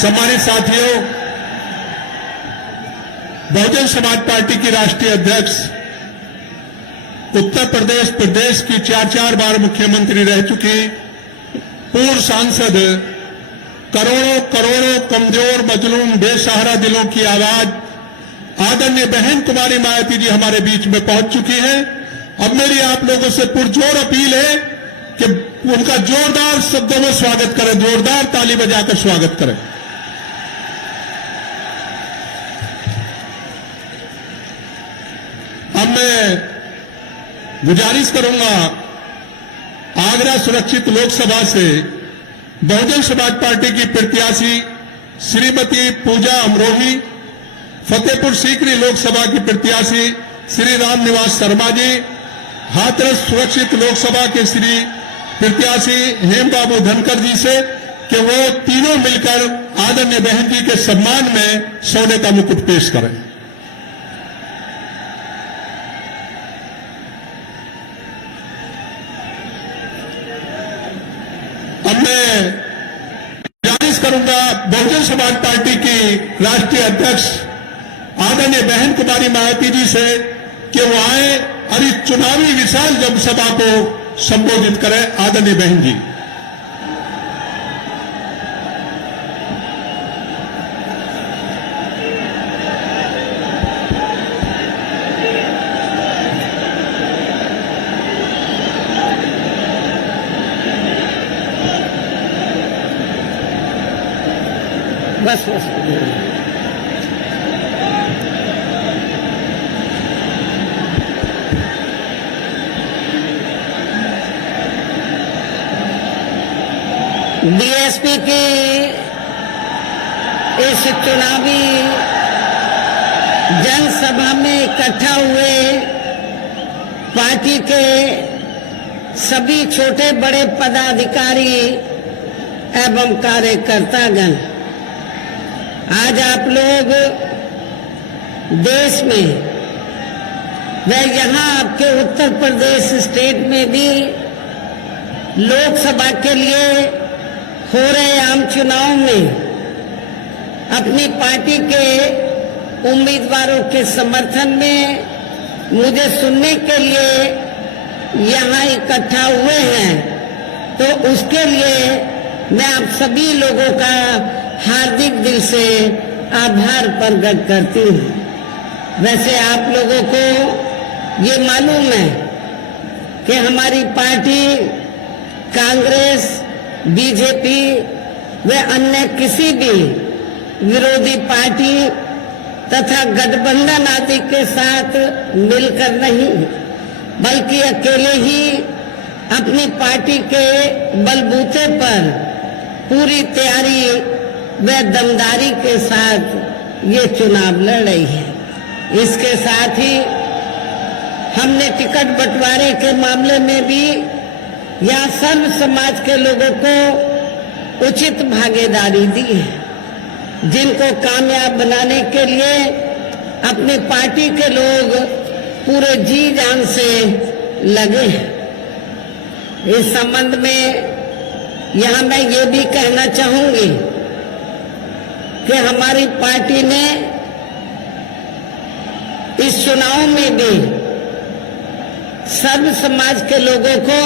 सम्मानित साथियों, बहुजन समाज पार्टी की राष्ट्रीय अध्यक्ष, उत्तर प्रदेश की 4 बार मुख्यमंत्री रह चुकी पूर्व सांसद, करोड़ों कमजोर मजलूम बेसहारा दिलों की आवाज आदरणीय बहन कुमारी मायावती जी हमारे बीच में पहुंच चुकी है। अब मेरी आप लोगों से पुरजोर अपील है कि उनका जोरदार शब्दों में स्वागत करें, जोरदार ताली बजाकर स्वागत करें। अब मैं गुजारिश करूंगा आगरा सुरक्षित लोकसभा से बहुजन समाज पार्टी की प्रत्याशी श्रीमती पूजा अमरोही, फतेहपुर सीकरी लोकसभा की प्रत्याशी श्री राम निवास शर्मा जी, हाथरस सुरक्षित लोकसभा के श्री प्रत्याशी हेम बाबू धनकर जी से कि वो तीनों मिलकर आदरणीय बहन जी के सम्मान में सोने का मुकुट पेश करें। अब मैं गुजारिश करूंगा बहुजन समाज पार्टी की राष्ट्रीय अध्यक्ष आदरणीय बहन कुमारी मायावती जी से कि वो आए और इस चुनावी विशाल जनसभा को संबोधित करें। आदरणीय बहन जी। बस बीएसपी की इस चुनावी जनसभा में इकट्ठा हुए पार्टी के सभी छोटे बड़े पदाधिकारी एवं कार्यकर्तागण, आज आप लोग देश में व यहाँ आपके उत्तर प्रदेश स्टेट में भी लोकसभा के लिए हो रहे आम चुनाव में अपनी पार्टी के उम्मीदवारों के समर्थन में मुझे सुनने के लिए यहाँ इकट्ठा हुए हैं, तो उसके लिए मैं आप सभी लोगों का हार्दिक दिल से आभार प्रकट करती हूँ। वैसे आप लोगों को ये मालूम है कि हमारी पार्टी कांग्रेस, बीजेपी व अन्य किसी भी विरोधी पार्टी तथा गठबंधन आदि के साथ मिलकर नहीं, बल्कि अकेले ही अपनी पार्टी के बलबूते पर पूरी तैयारी व दमदारी के साथ ये चुनाव लड़ रही है। इसके साथ ही हमने टिकट बंटवारे के मामले में भी यहाँ सर्व समाज के लोगों को उचित भागीदारी दी है, जिनको कामयाब बनाने के लिए अपनी पार्टी के लोग पूरे जी जान से लगे हैं। इस संबंध में यहाँ मैं ये भी कहना चाहूंगी कि हमारी पार्टी ने इस चुनाव में भी सर्व समाज के लोगों को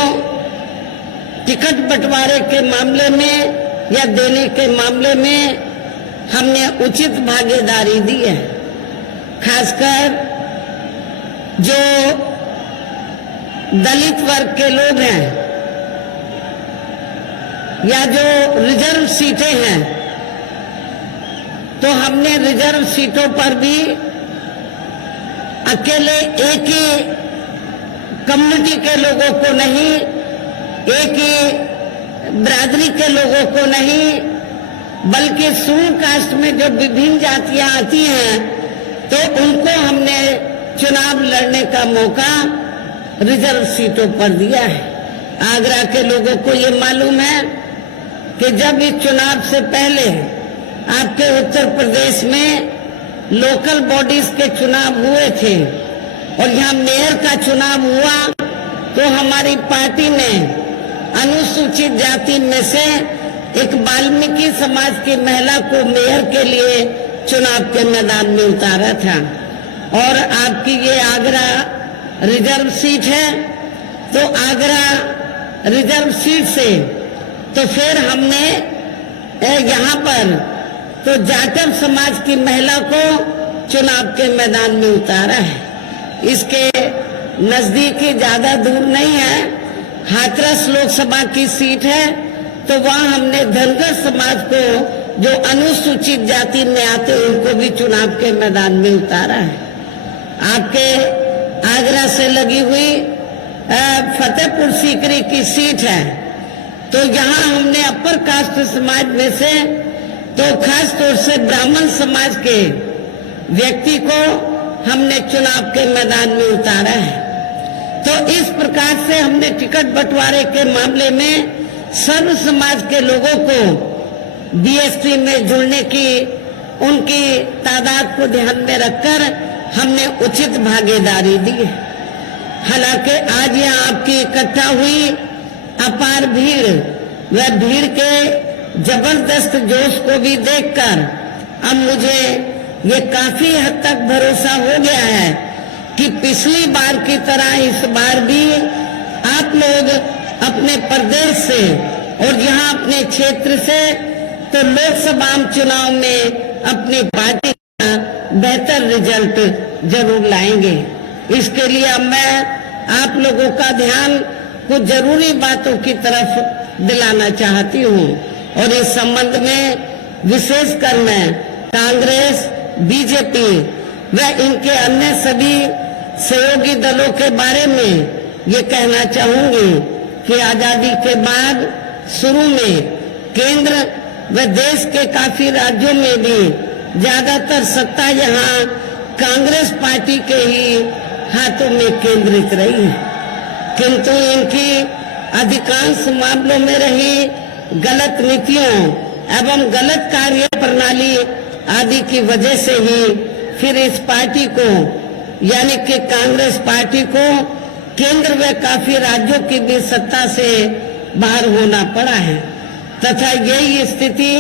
टिकट बंटवारे के मामले में या देने के मामले में हमने उचित भागीदारी दी है। खासकर जो दलित वर्ग के लोग हैं या जो रिजर्व सीटें हैं, तो हमने रिजर्व सीटों पर भी अकेले एक ही कम्युनिटी के लोगों को नहीं, एक ही बिरादरी के लोगों को नहीं, बल्कि सूर्य कास्ट में जो विभिन्न जातियां आती हैं, तो उनको हमने चुनाव लड़ने का मौका रिजर्व सीटों पर दिया है। आगरा के लोगों को ये मालूम है कि जब इस चुनाव से पहले आपके उत्तर प्रदेश में लोकल बॉडीज के चुनाव हुए थे और यहाँ मेयर का चुनाव हुआ, तो हमारी पार्टी ने अनुसूचित जाति में से एक वाल्मीकि समाज की महिला को मेयर के लिए चुनाव के मैदान में उतारा था। और आपकी ये आगरा रिजर्व सीट है, तो आगरा रिजर्व सीट से तो फिर हमने यहाँ पर तो जाटव समाज की महिला को चुनाव के मैदान में उतारा है। इसके नजदीकी ज्यादा दूर नहीं है, हाथरस लोकसभा की सीट है, तो वहां हमने धनगर समाज को जो अनुसूचित जाति में आते उनको भी चुनाव के मैदान में उतारा है। आपके आगरा से लगी हुई फतेहपुर सीकरी की सीट है, तो यहाँ हमने अपर कास्ट समाज में से तो खास तौर से ब्राह्मण समाज के व्यक्ति को हमने चुनाव के मैदान में उतारा है। तो इस प्रकार से हमने टिकट बंटवारे के मामले में सर्व समाज के लोगों को बीएसपी में जुड़ने की उनकी तादाद को ध्यान में रखकर हमने उचित भागीदारी दी है। हालांकि आज यहाँ आपकी इकट्ठा हुई अपार भीड़, वह भीड़ के जबरदस्त जोश को भी देखकर अब मुझे ये काफी हद तक भरोसा हो गया है कि पिछली बार की तरह इस बार भी आप लोग अपने प्रदेश से और यहाँ अपने क्षेत्र से तो लोकसभा चुनाव में अपनी पार्टी का बेहतर रिजल्ट जरूर लाएंगे। इसके लिए अब मैं आप लोगों का ध्यान कुछ जरूरी बातों की तरफ दिलाना चाहती हूँ और इस संबंध में विशेषकर मैं कांग्रेस, बीजेपी व इनके अन्य सभी सहयोगी दलों के बारे में ये कहना चाहूंगी कि आजादी के बाद शुरू में केंद्र व देश के काफी राज्यों में भी ज्यादातर सत्ता यहाँ कांग्रेस पार्टी के ही हाथों में केंद्रित रही है, किंतु इनकी अधिकांश मामलों में रही गलत नीतियों एवं गलत कार्य प्रणाली आदि की वजह से ही फिर इस पार्टी को यानी कि कांग्रेस पार्टी को केंद्र व काफी राज्यों की भी सत्ता से बाहर होना पड़ा है तथा यही स्थिति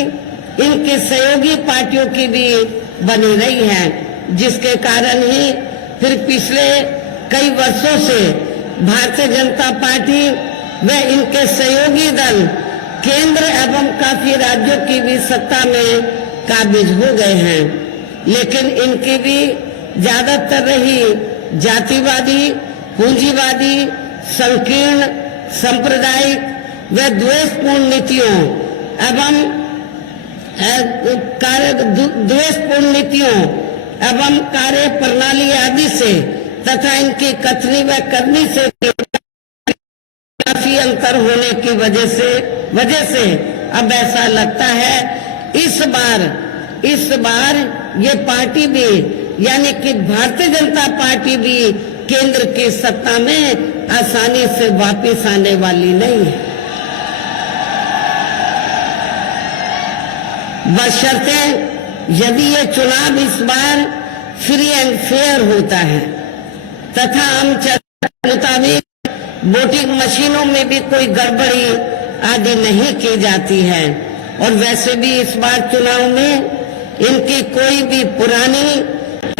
इनके सहयोगी पार्टियों की भी बनी रही है, जिसके कारण ही फिर पिछले कई वर्षों से भारतीय जनता पार्टी व इनके सहयोगी दल केंद्र एवं काफी राज्यों की भी सत्ता में काबिज हो गए हैं, लेकिन इनकी भी ज्यादातर रही जातिवादी, पूंजीवादी, संकीर्ण, सांप्रदायिक व द्वेषपूर्ण नीतियों एवं द्वेषपूर्ण नीतियों एवं कार्य प्रणाली आदि से तथा इनकी कथनी व करनी से काफी अंतर होने की वजह से अब ऐसा लगता है इस बार ये पार्टी भी यानी कि भारतीय जनता पार्टी भी केंद्र की सत्ता में आसानी से वापस आने वाली नहीं है, बशर्ते यदि ये चुनाव इस बार फ्री एंड फेयर होता है तथा हम मुताबिक वोटिंग मशीनों में भी कोई गड़बड़ी आदि नहीं की जाती है और वैसे भी इस बार चुनाव में इनकी कोई भी पुरानी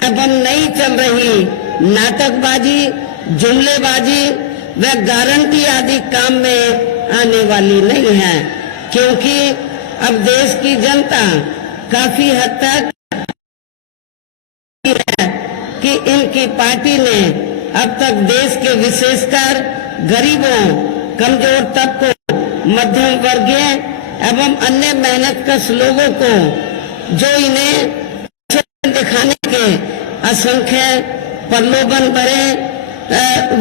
एवं नई चल रही नाटकबाजी, जुमलेबाजी व गारंटी आदि काम में आने वाली नहीं है, क्योंकि अब देश की जनता काफी हद तक है कि इनकी पार्टी ने अब तक देश के विशेषकर गरीबों, कमजोर तबकों, मध्यम वर्गीय एवं अन्य मेहनतकश लोगों को जो इन्हें दिखाने के असंख्य प्रलोभन भरे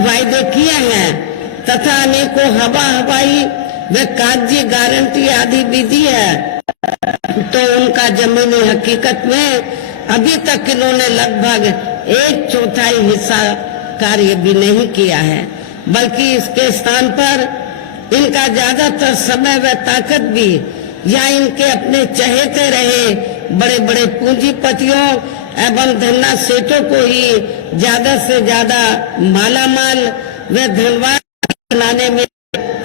वायदे किए हैं तथा अनेकों हवाई व कागजी गारंटी आदि भी दी है, तो उनका जमीनी हकीकत में अभी तक इन्होंने लगभग 1/4 हिस्सा कार्य भी नहीं किया है, बल्कि इसके स्थान पर इनका ज्यादातर समय व ताकत भी या इनके अपने चहेते रहे बड़े बड़े पूंजीपतियों एवं धन्ना सेठों को ही ज्यादा से ज्यादा मालामाल व धनवान बनाने में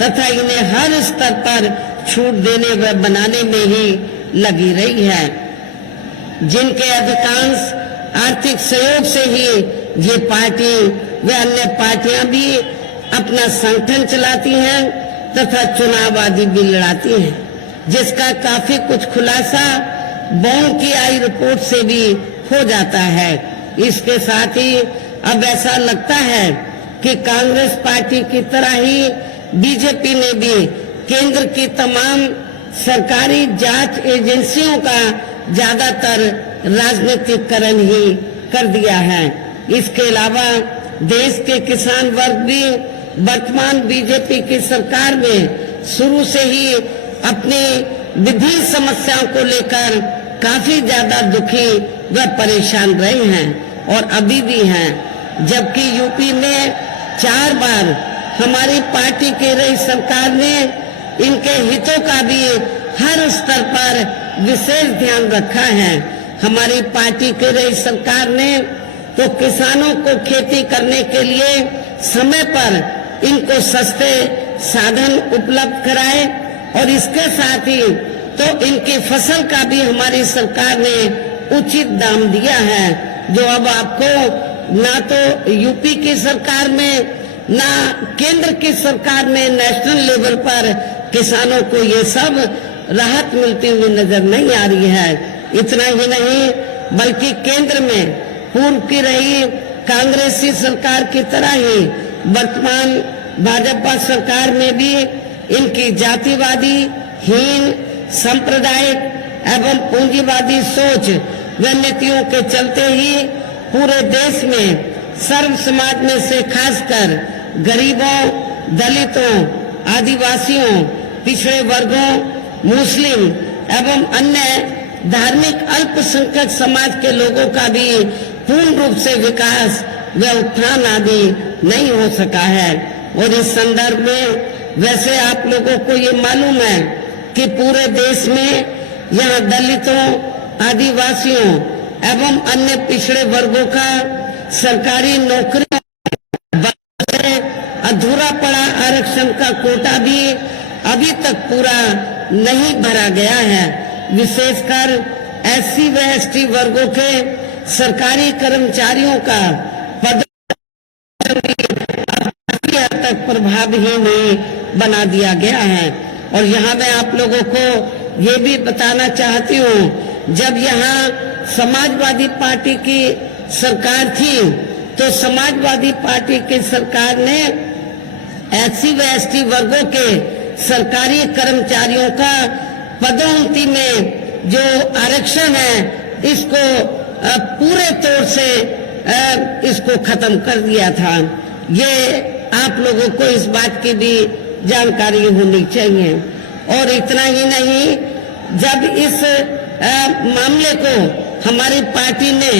तथा इन्हें हर स्तर पर छूट देने व बनाने में ही लगी रही है, जिनके अधिकांश आर्थिक सहयोग से ही ये पार्टी व अन्य पार्टियां भी अपना संगठन चलाती हैं तथा चुनाव आदि भी लड़ाती हैं, जिसका काफी कुछ खुलासा बॉन्ड की आई रिपोर्ट से भी हो जाता है। इसके साथ ही अब ऐसा लगता है कि कांग्रेस पार्टी की तरह ही बीजेपी ने भी केंद्र की तमाम सरकारी जांच एजेंसियों का ज्यादातर राजनीतिकरण ही कर दिया है। इसके अलावा देश के किसान वर्ग भी वर्तमान बीजेपी की सरकार में शुरू से ही अपनी विभिन्न समस्याओं को लेकर काफी ज्यादा दुखी व परेशान रहे हैं और अभी भी हैं, जबकि यूपी में 4 बार हमारी पार्टी की रही सरकार ने इनके हितों का भी हर स्तर पर विशेष ध्यान रखा है। हमारी पार्टी की रही सरकार ने तो किसानों को खेती करने के लिए समय पर इनको सस्ते साधन उपलब्ध कराए और इसके साथ ही तो इनकी फसल का भी हमारी सरकार ने उचित दाम दिया है, जो अब आपको ना तो यूपी की सरकार में ना केंद्र की सरकार में नेशनल लेवल पर किसानों को ये सब राहत मिलती हुई नजर नहीं आ रही है। इतना ही नहीं बल्कि केंद्र में पूर्व की रही कांग्रेसी सरकार की तरह ही वर्तमान भाजपा सरकार में भी इनकी जातिवादी, हीन, सांप्रदायिक एवं पूंजीवादी सोच व नीतियों के चलते ही पूरे देश में सर्व समाज में से खासकर गरीबों, दलितों, आदिवासियों, पिछड़े वर्गों, मुस्लिम एवं अन्य धार्मिक अल्पसंख्यक समाज के लोगों का भी पूर्ण रूप से विकास व उत्थान आदि नहीं हो सका है। और इस संदर्भ में वैसे आप लोगों को ये मालूम है कि पूरे देश में यहाँ दलितों, आदिवासियों एवं अन्य पिछड़े वर्गों का सरकारी नौकरी अधूरा पड़ा आरक्षण का कोटा भी अभी तक पूरा नहीं भरा गया है। विशेषकर एससी व एसटी वर्गों के सरकारी कर्मचारियों का पद हद तक प्रभावहीन बना दिया गया है। और यहाँ मैं आप लोगों को ये भी बताना चाहती हूँ, जब यहाँ समाजवादी पार्टी की सरकार थी तो समाजवादी पार्टी की सरकार ने एससी व एसटी वर्गों के सरकारी कर्मचारियों का पदोन्नति में जो आरक्षण है इसको पूरे तौर से इसको खत्म कर दिया था। ये आप लोगों को इस बात की भी जानकारी होनी चाहिए। और इतना ही नहीं, जब इस मामले को हमारी पार्टी ने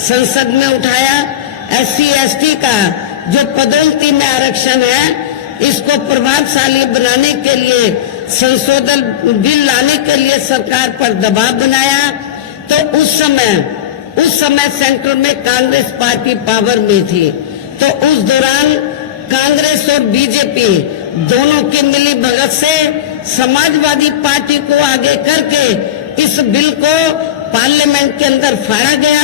संसद में उठाया, एससी एसटी का जो पदोन्नति में आरक्षण है इसको प्रभावशाली बनाने के लिए संशोधन बिल लाने के लिए सरकार पर दबाव बनाया, तो उस समय सेंटर में कांग्रेस पार्टी पावर में थी। तो उस दौरान कांग्रेस और बीजेपी दोनों की मिली भगत से समाजवादी पार्टी को आगे करके इस बिल को पार्लियामेंट के अंदर फाड़ा गया।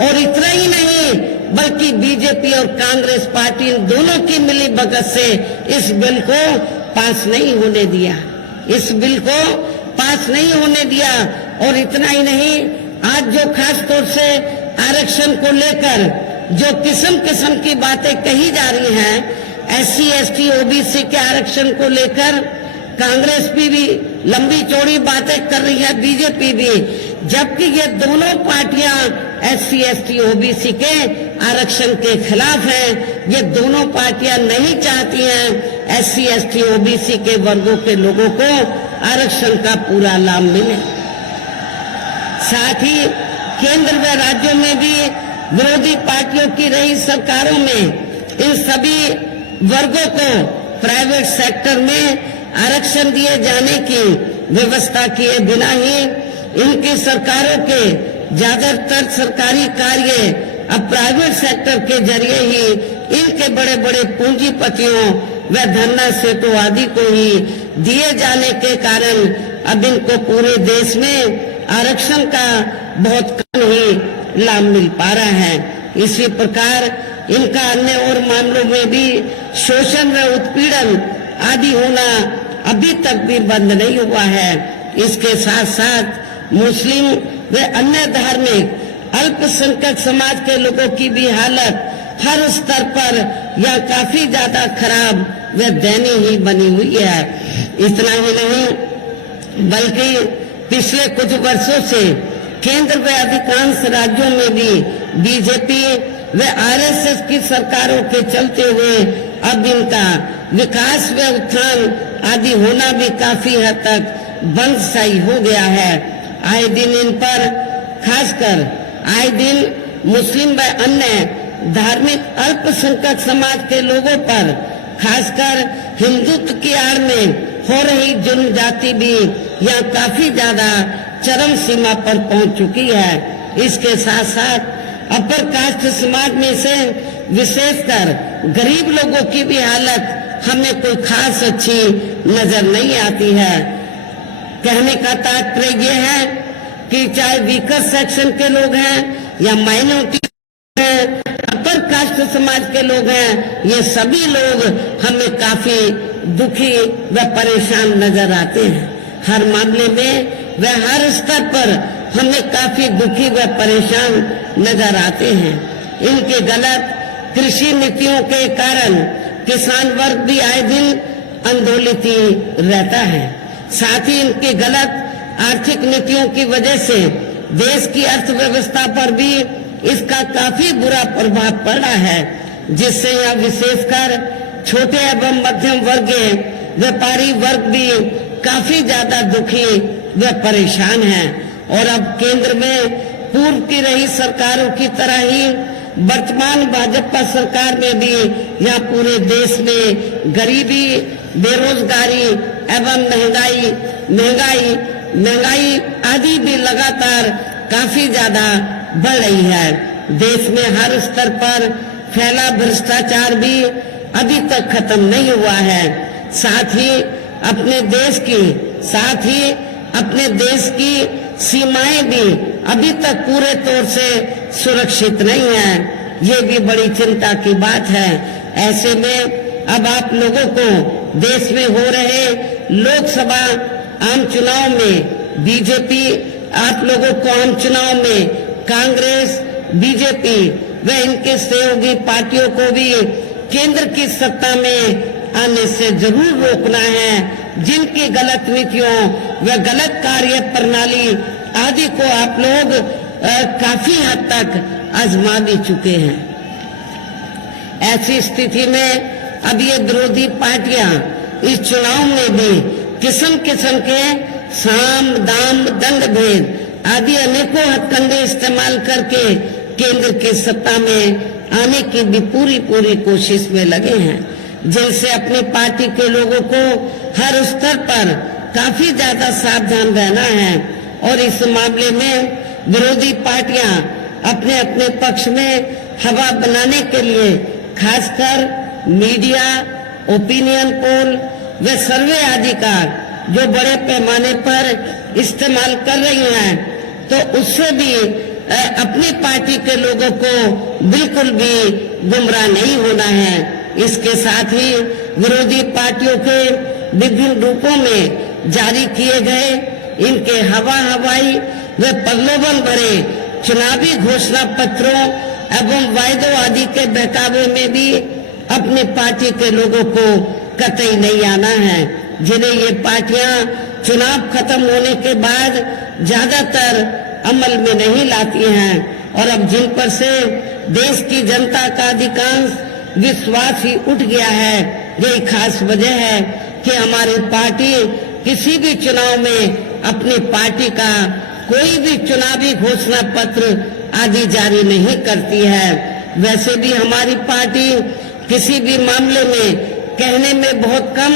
और इतना ही नहीं बल्कि बीजेपी और कांग्रेस पार्टी दोनों की मिली भगत से इस बिल को पास नहीं होने दिया, इस बिल को पास नहीं होने दिया। और इतना ही नहीं, आज जो खास तौर से आरक्षण को लेकर जो किस्म किस्म की बातें कही जा रही हैं, एससी एसटी ओबीसी के आरक्षण को लेकर कांग्रेस भी लंबी चौड़ी बातें कर रही है, बीजेपी भी, जबकि ये दोनों पार्टियां एससी एसटी ओबीसी के आरक्षण के खिलाफ हैं। ये दोनों पार्टियां नहीं चाहती हैं एससी एसटी ओबीसी के वर्गों के लोगों को आरक्षण का पूरा लाभ मिले। साथ ही केंद्र व राज्यों में भी विरोधी पार्टियों की रही सरकारों में इन सभी वर्गों को प्राइवेट सेक्टर में आरक्षण दिए जाने की व्यवस्था किए बिना ही इनकी सरकारों के ज्यादातर सरकारी कार्य अब प्राइवेट सेक्टर के जरिए ही इनके बड़े बड़े पूंजीपतियों व धन्ना सेठों आदि को ही दिए जाने के कारण अब इनको पूरे देश में आरक्षण का बहुत कम ही लाभ मिल पा रहा है। इसी प्रकार इनका अन्य और मामलों में भी शोषण व उत्पीड़न आदि होना अभी तक भी बंद नहीं हुआ है। इसके साथ साथ मुस्लिम व अन्य धार्मिक अल्पसंख्यक समाज के लोगों की भी हालत हर स्तर पर यह काफी ज्यादा खराब व दयनीय ही बनी हुई है। इतना ही नहीं बल्कि पिछले कुछ वर्षों से केंद्र व अधिकांश राज्यों में भी बीजेपी व आरएसएस की सरकारों के चलते हुए अब इनका विकास व उत्थान आदि होना भी काफी हद तक बंद सा ही हो गया है। आए दिन इन पर खासकर आए दिन मुस्लिम व अन्य धार्मिक अल्पसंख्यक समाज के लोगों पर खासकर हिंदुत्व की आड़ में हो रही जुल्म जाति भी यहाँ काफी ज्यादा चरम सीमा पर पहुंच चुकी है। इसके साथ साथ अपर कास्ट समाज में से विशेषकर गरीब लोगों की भी हालत हमें कोई खास अच्छी नजर नहीं आती है। कहने का तात्पर्य यह है कि चाहे वीकर सेक्शन के लोग हैं या माइनॉरिटी हैं, अपर कास्ट समाज के लोग हैं, ये सभी लोग हमें काफी दुखी व परेशान नजर आते हैं। हर मामले में व हर स्तर पर हमें काफी दुखी व परेशान नजर आते हैं। इनके गलत कृषि नीतियों के कारण किसान वर्ग भी आए दिन आंदोलित ही रहता है। साथ ही इनकी गलत आर्थिक नीतियों की वजह से देश की अर्थव्यवस्था पर भी इसका काफी बुरा प्रभाव पड़ा है, जिससे यह विशेषकर छोटे एवं मध्यम वर्गीय व्यापारी वर्ग भी काफी ज्यादा दुखी व परेशान है। और अब केंद्र में पूर्व की रही सरकारों की तरह ही वर्तमान भाजपा सरकार में भी यहाँ पूरे देश में गरीबी, बेरोजगारी एवं महंगाई आदि भी लगातार काफी ज्यादा बढ़ रही है। देश में हर स्तर पर फैला भ्रष्टाचार भी अभी तक खत्म नहीं हुआ है। साथ ही अपने देश की सीमाएं भी अभी तक पूरे तौर से सुरक्षित नहीं है। ये भी बड़ी चिंता की बात है। ऐसे में अब आप लोगों को देश में हो रहे लोकसभा आम चुनाव में बीजेपी, आप लोगों को आम चुनाव में कांग्रेस, बीजेपी व इनके सहयोगी पार्टियों को भी केंद्र की सत्ता में आने से जरूर रोकना है। जिनकी गलत नीतियों व गलत कार्य प्रणाली आदि को आप लोग काफी हद तक आजमा भी चुके हैं। ऐसी स्थिति में अब ये विरोधी पार्टियां इस चुनाव में भी किस्म किस्म के साम, दाम, दंड भेद आदि अनेकों हथकंडे इस्तेमाल करके केंद्र की सत्ता में आने की भी पूरी कोशिश में लगे हैं, जिनसे अपनी पार्टी के लोगों को हर स्तर पर काफी ज्यादा सावधान रहना है। और इस मामले में विरोधी पार्टियां अपने अपने पक्ष में हवा बनाने के लिए खासकर मीडिया, ओपिनियन पोल व सर्वे आदि का जो बड़े पैमाने पर इस्तेमाल कर रही हैं, तो उससे भी अपनी पार्टी के लोगों को बिल्कुल भी गुमराह नहीं होना है। इसके साथ ही विरोधी पार्टियों के विभिन्न रूपों में जारी किए गए इनके हवाई व प्रलोभन भरे चुनावी घोषणा पत्रों एवं वायदों आदि के बहकावे में भी अपनी पार्टी के लोगों को कतई नहीं आना है, जिन्हें ये पार्टियां चुनाव खत्म होने के बाद ज्यादातर अमल में नहीं लाती हैं। और अब जिन पर से देश की जनता का अधिकांश विश्वास ही उठ गया है, यही खास वजह है कि हमारी पार्टी किसी भी चुनाव में अपनी पार्टी का कोई भी चुनावी घोषणा पत्र आदि जारी नहीं करती है। वैसे भी हमारी पार्टी किसी भी मामले में कहने में बहुत कम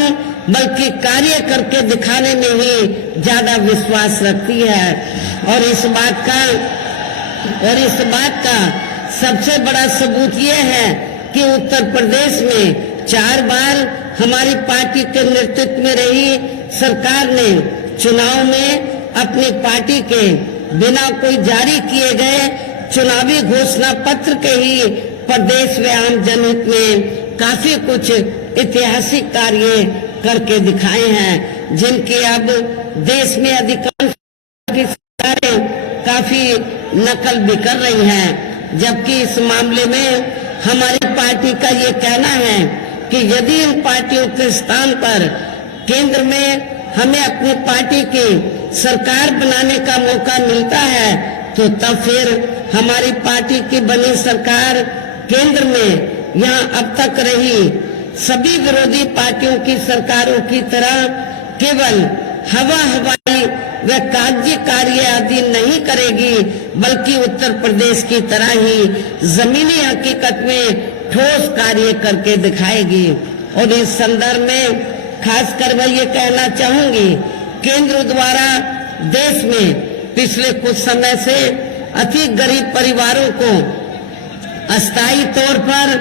बल्कि कार्य करके दिखाने में ही ज्यादा विश्वास रखती है। और इस बात का सबसे बड़ा सबूत ये है कि उत्तर प्रदेश में 4 बार हमारी पार्टी के नेतृत्व में रही सरकार ने चुनाव में अपनी पार्टी के बिना कोई जारी किए गए चुनावी घोषणा पत्र के ही प्रदेश व आम जनहित में काफी कुछ ऐतिहासिक कार्य करके दिखाए हैं, जिनकी अब देश में अधिकांश सरकारें काफी नकल भी कर रही हैं। जबकि इस मामले में हमारी पार्टी का ये कहना है कि यदि इन पार्टियों के स्थान पर केंद्र में हमें अपनी पार्टी की सरकार बनाने का मौका मिलता है तो तब फिर हमारी पार्टी की बनी सरकार केंद्र में यहाँ अब तक रही सभी विरोधी पार्टियों की सरकारों की तरह केवल हवाई व कागजी कार्य आदि नहीं करेगी, बल्कि उत्तर प्रदेश की तरह ही जमीनी हकीकत में ठोस कार्य करके दिखाएगी। और इस संदर्भ में खासकर मैं ये कहना चाहूंगी, केंद्र द्वारा देश में पिछले कुछ समय से अति गरीब परिवारों को अस्थायी तौर पर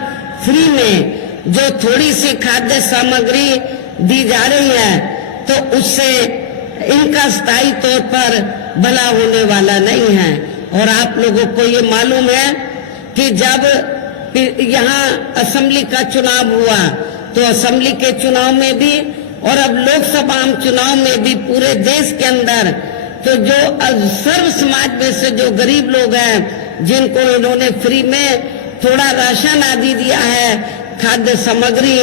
फ्री में जो थोड़ी सी खाद्य सामग्री दी जा रही है, तो उससे इनका स्थायी तौर पर भला होने वाला नहीं है। और आप लोगों को ये मालूम है कि जब यहाँ असेंबली का चुनाव हुआ तो असेंबली के चुनाव में भी और अब लोकसभा चुनाव में भी पूरे देश के अंदर तो जो सर्व समाज में से जो गरीब लोग हैं जिनको इन्होंने फ्री में थोड़ा राशन आदि दिया है, खाद्य सामग्री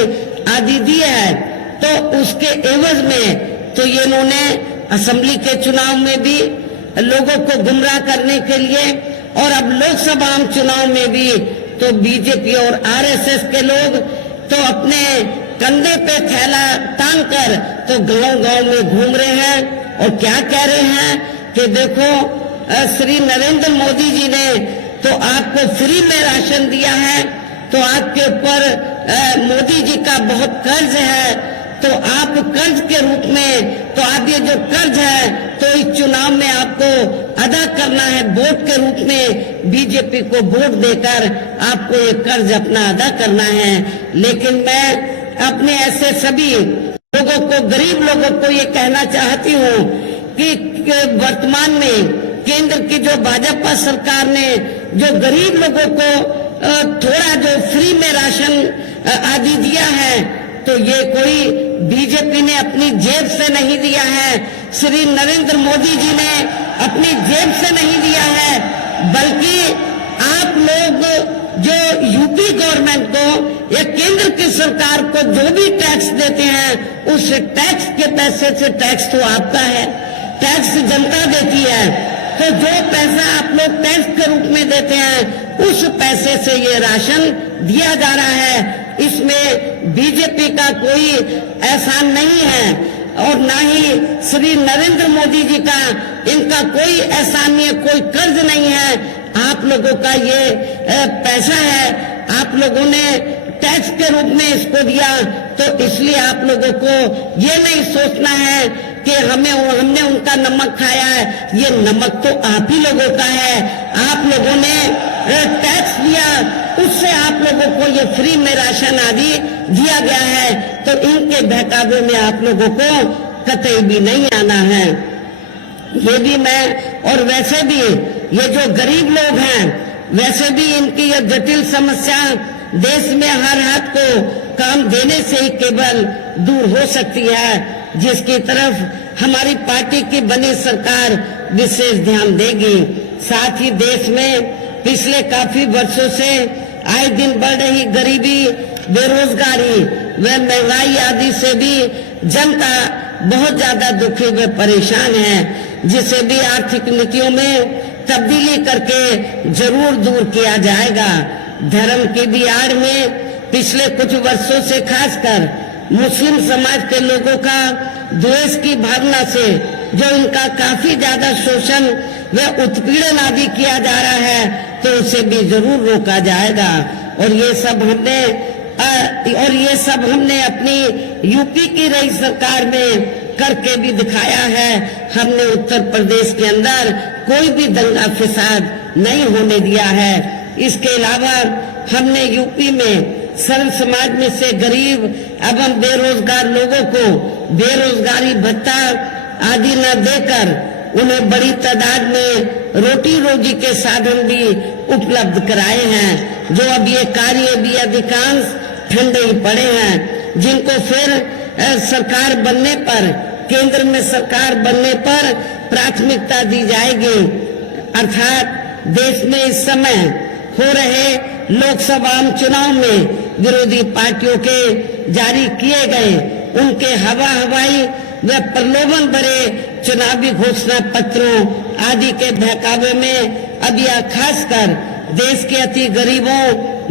आदि दी है, तो उसके एवज में तो ये इन्होंने असेंबली के चुनाव में भी लोगों को गुमराह करने के लिए और अब लोकसभा चुनाव में भी तो बीजेपी और आरएसएस के लोग तो अपने कंधे पे थैला टांग कर तो गांव-गांव में घूम रहे हैं और क्या कह रहे हैं कि देखो श्री नरेंद्र मोदी जी ने तो आपको फ्री में राशन दिया है, तो आपके ऊपर मोदी जी का बहुत कर्ज है, तो आप कर्ज के रूप में तो आप ये जो कर्ज है तो इस चुनाव में आपको अदा करना है, वोट के रूप में बीजेपी को वोट देकर आपको ये कर्ज अपना अदा करना है। लेकिन मैं अपने ऐसे सभी लोगों को, गरीब लोगों को ये कहना चाहती हूँ कि वर्तमान में केंद्र की जो भाजपा सरकार ने जो गरीब लोगों को थोड़ा जो फ्री में राशन आदि दिया है, तो ये कोई बीजेपी ने अपनी जेब से नहीं दिया है, श्री नरेंद्र मोदी जी ने अपनी जेब से नहीं दिया है, बल्कि आप लोग जो यूपी गवर्नमेंट को या केंद्र की सरकार को जो भी टैक्स देते हैं उस टैक्स के पैसे से, टैक्स तो आपका है, टैक्स जनता देती है, तो जो पैसा आप लोग टैक्स के रूप में देते हैं उस पैसे से ये राशन दिया जा रहा है। इसमें बीजेपी का कोई एहसान नहीं है और ना ही श्री नरेंद्र मोदी जी का इनका कोई एहसान नहीं है, कोई कर्ज नहीं है। आप लोगों का ये पैसा है, आप लोगों ने टैक्स के रूप में इसको दिया, तो इसलिए आप लोगों को ये नहीं सोचना है कि हमने उनका नमक खाया है, ये नमक तो आप ही लोगों का है। आप लोगों ने टैक्स दिया, उससे आप लोगों को ये फ्री में राशन आदि दिया गया है, तो इनके बहकावे में आप लोगों को कतई भी नहीं आना है। ये भी मैं, और वैसे भी ये जो गरीब लोग हैं, वैसे भी इनकी ये जटिल समस्या देश में हर हाथ को काम देने से ही केवल दूर हो सकती है, जिसकी तरफ हमारी पार्टी की बनी सरकार विशेष ध्यान देगी। साथ ही देश में पिछले काफी वर्षों से आए दिन बढ़ रही गरीबी, बेरोजगारी व महंगाई आदि से भी जनता बहुत ज्यादा दुखी व परेशान है, जिसे भी आर्थिक नीतियों में तब्दीली करके जरूर दूर किया जाएगा। धर्म की भी आड़ में पिछले कुछ वर्षों से खासकर मुस्लिम समाज के लोगों का द्वेष की भावना से जो इनका काफी ज्यादा शोषण व उत्पीड़न आदि किया जा रहा है, तो उसे भी जरूर रोका जाएगा। और ये सब हमने अपनी यूपी की रही सरकार में करके भी दिखाया है। हमने उत्तर प्रदेश के अंदर कोई भी दंगा फसाद नहीं होने दिया है। इसके अलावा हमने यूपी में सर्व समाज में से गरीब एवं बेरोजगार लोगों को बेरोजगारी भत्ता आदि न देकर उन्हें बड़ी तादाद में रोटी रोजी के साधन भी उपलब्ध कराए हैं, जो अब ये कार्य भी अधिकांश ठंडे ही पड़े हैं, जिनको फिर सरकार बनने पर, केंद्र में सरकार बनने पर प्राथमिकता दी जाएगी। अर्थात देश में इस समय हो रहे लोकसभा चुनाव में विरोधी पार्टियों के जारी किए गए उनके हवाई व प्रलोभन भरे चुनावी घोषणा पत्रों आदि के बहकावे में अब यह खासकर देश के अति गरीबों,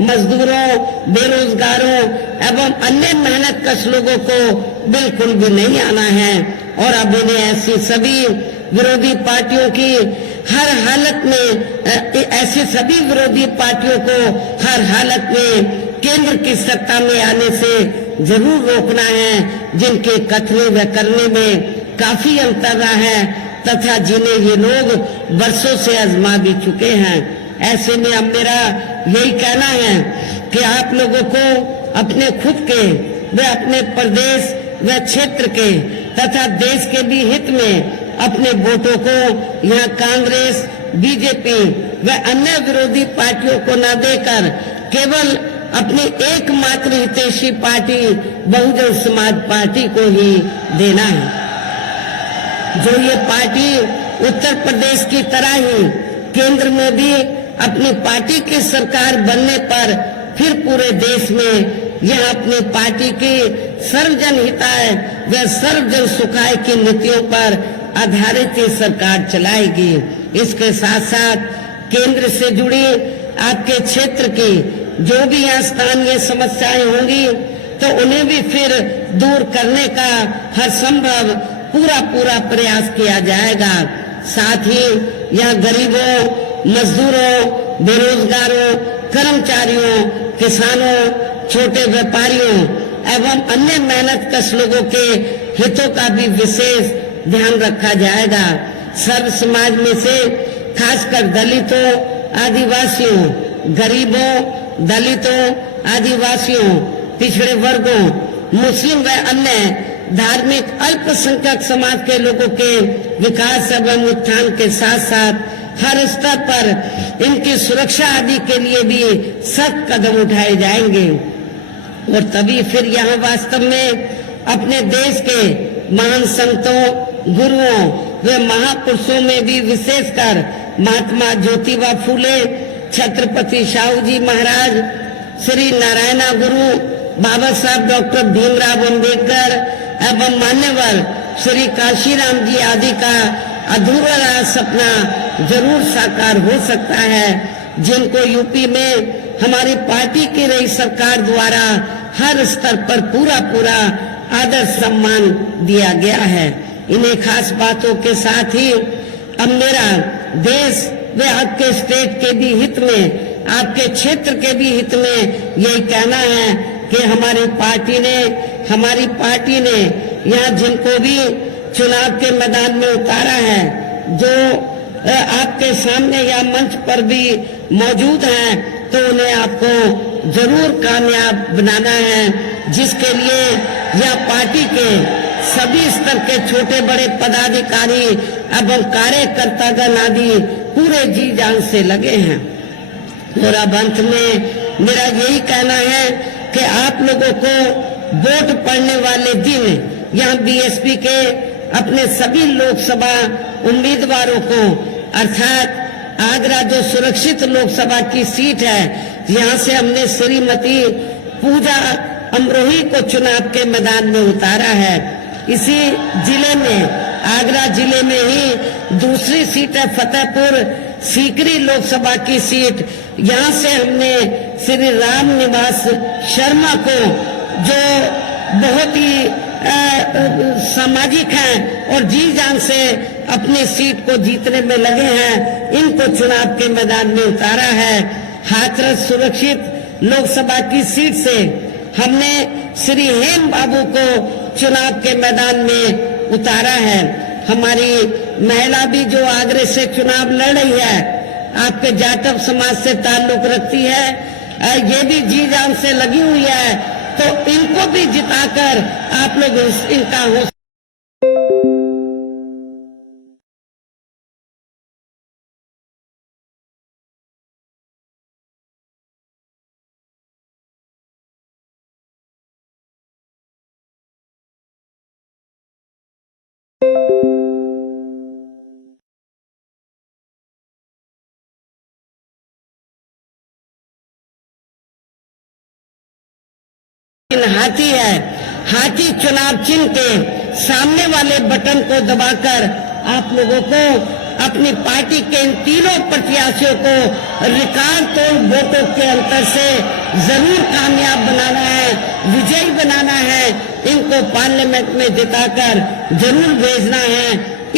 मजदूरों, बेरोजगारों एवं अन्य मेहनतकश लोगों को बिल्कुल भी नहीं आना है और अब इन्हें ऐसी सभी विरोधी पार्टियों की हर हालत में ऐसी सभी विरोधी पार्टियों को हर हालत में केंद्र की सत्ता में आने से जरूर रोकना है, जिनके कथने व करने में काफी अंतर रहा है तथा जिन्हें ये लोग वर्षों से आजमा भी चुके हैं। ऐसे में अब मेरा यही कहना है कि आप लोगों को अपने खुद के व अपने प्रदेश व क्षेत्र के तथा देश के भी हित में अपने वोटों को यहाँ कांग्रेस, बीजेपी व अन्य विरोधी पार्टियों को न देकर केवल अपनी एकमात्र हितैषी पार्टी बहुजन समाज पार्टी को ही देना है, जो ये पार्टी उत्तर प्रदेश की तरह ही केंद्र में भी अपनी पार्टी की सरकार बनने पर फिर पूरे देश में यह अपनी पार्टी की सर्वजन हिताय व सर्वजन सुखाय की नीतियों पर आधारित ही सरकार चलाएगी। इसके साथ साथ केंद्र से जुड़ी आपके क्षेत्र की जो भी यहाँ स्थानीय समस्याएं होंगी तो उन्हें भी फिर दूर करने का हर संभव पूरा प्रयास किया जाएगा। साथ ही यहाँ गरीबों, मजदूरों, बेरोजगारों, कर्मचारियों, किसानों, छोटे व्यापारियों एवं अन्य मेहनतकश लोगों के हितों का भी विशेष ध्यान रखा जाएगा। सर्व समाज में से खासकर दलितों, आदिवासियों, गरीबों, दलितों, आदिवासियों, पिछड़े वर्गों, मुस्लिम व अन्य धार्मिक अल्पसंख्यक समाज के लोगों के विकास एवं उत्थान के साथ साथ हर स्तर पर इनकी सुरक्षा आदि के लिए भी सख्त कदम उठाए जाएंगे और तभी फिर यहाँ वास्तव में अपने देश के महान संतों, गुरुओं व महापुरुषों में भी विशेषकर महात्मा ज्योतिबा फूले, छत्रपति शाहू जी महाराज, श्री नारायणा गुरु, बाबा साहब डॉक्टर भीमराव अम्बेडकर एवं मान्यवर श्री काशीराम जी आदि का अधूरा सपना जरूर साकार हो सकता है, जिनको यूपी में हमारी पार्टी की रही सरकार द्वारा हर स्तर पर पूरा आदर सम्मान दिया गया है। इन्हीं खास बातों के साथ ही अब मेरा देश व आपके स्टेट के भी हित में, आपके क्षेत्र के भी हित में यही कहना है कि हमारी पार्टी ने यहाँ जिनको भी चुनाव के मैदान में उतारा है, जो आपके सामने या मंच पर भी मौजूद हैं, तो उन्हें आपको जरूर कामयाब बनाना है, जिसके लिए यह पार्टी के सभी स्तर के छोटे बड़े पदाधिकारी एवं कार्यकर्तागण आदि पूरे जी जान से लगे हैं। और अब अंत में मेरा यही कहना है कि आप लोगों को वोट पड़ने वाले दिन यहाँ बीएसपी के अपने सभी लोकसभा उम्मीदवारों को, अर्थात आगरा जो सुरक्षित लोकसभा की सीट है, यहाँ से हमने श्रीमती पूजा अमरोही को चुनाव के मैदान में उतारा है। इसी जिले में, आगरा जिले में ही दूसरी सीट है फतेहपुर सीकरी लोकसभा की सीट। यहाँ से हमने श्री राम निवास शर्मा को, जो बहुत ही सामाजिक हैं और जी जान से अपनी सीट को जीतने में लगे हैं, इनको चुनाव के मैदान में उतारा है। हाथरस सुरक्षित लोकसभा की सीट से हमने श्री हेम बाबू को चुनाव के मैदान में उतारा है। हमारी महिला भी जो आगरे से चुनाव लड़ रही है, आपके जाटव समाज से ताल्लुक रखती है, ये भी जी जान से लगी हुई है तो इनको भी जिताकर आप लोग इनका हो हाथी है। हाथी चुनाव चिन्ह के सामने वाले बटन को दबाकर आप लोगों को अपनी पार्टी के इन तीनों प्रत्याशियों को रिकॉर्ड तोड़ वोटों के अंतर से जरूर कामयाब बनाना है, विजयी बनाना है। इनको पार्लियामेंट में जिताकर जरूर भेजना है।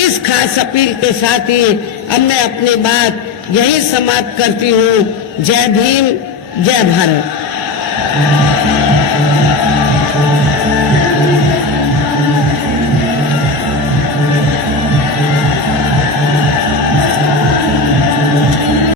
इस खास अपील के साथ ही अब मैं अपनी बात यही समाप्त करती हूँ। जय भीम, जय भारत।